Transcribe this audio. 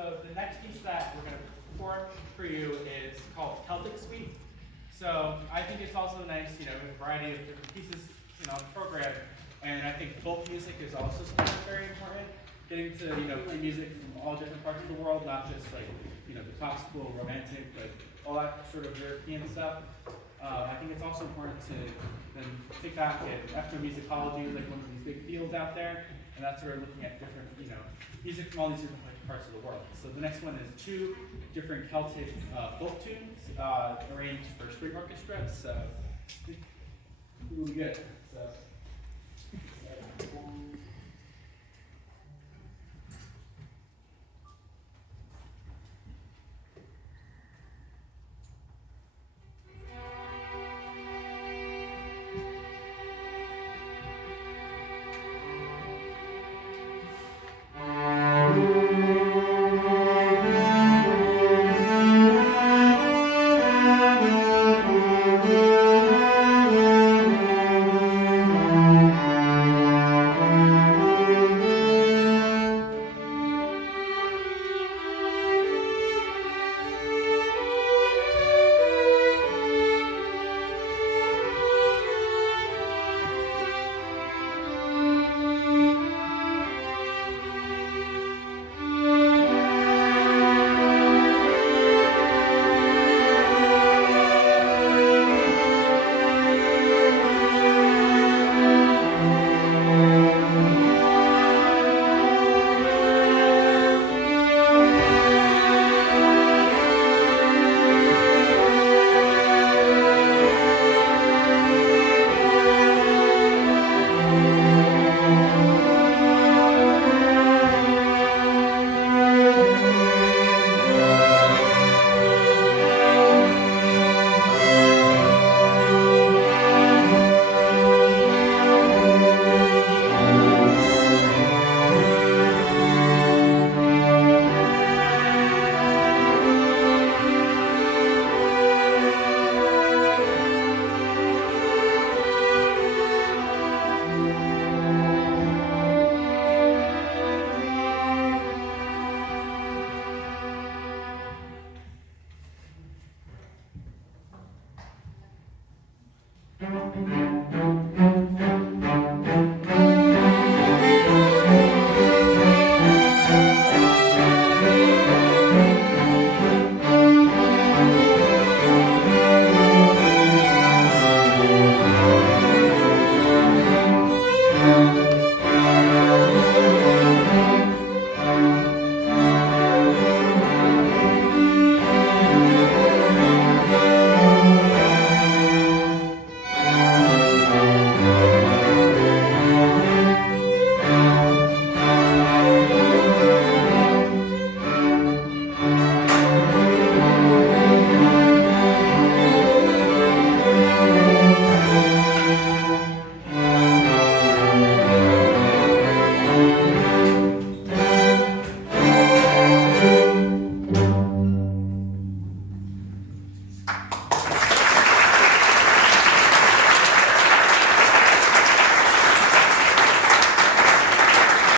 So the next piece that we're going to perform for you is called Celtic Suite. So I think it's also nice, a variety of different pieces, on the program. And I think folk music is also something that's very important. Getting to, play music from all different parts of the world, not just like, the classical, romantic, like all that sort of European stuff. I think it's also important to then think back at ethnomusicology, like one of these big fields out there, and that's sort of looking at different, music from all these different parts of the world. So the next one is 2 different Celtic folk tunes arranged for string orchestra. So really good. So. Thank you.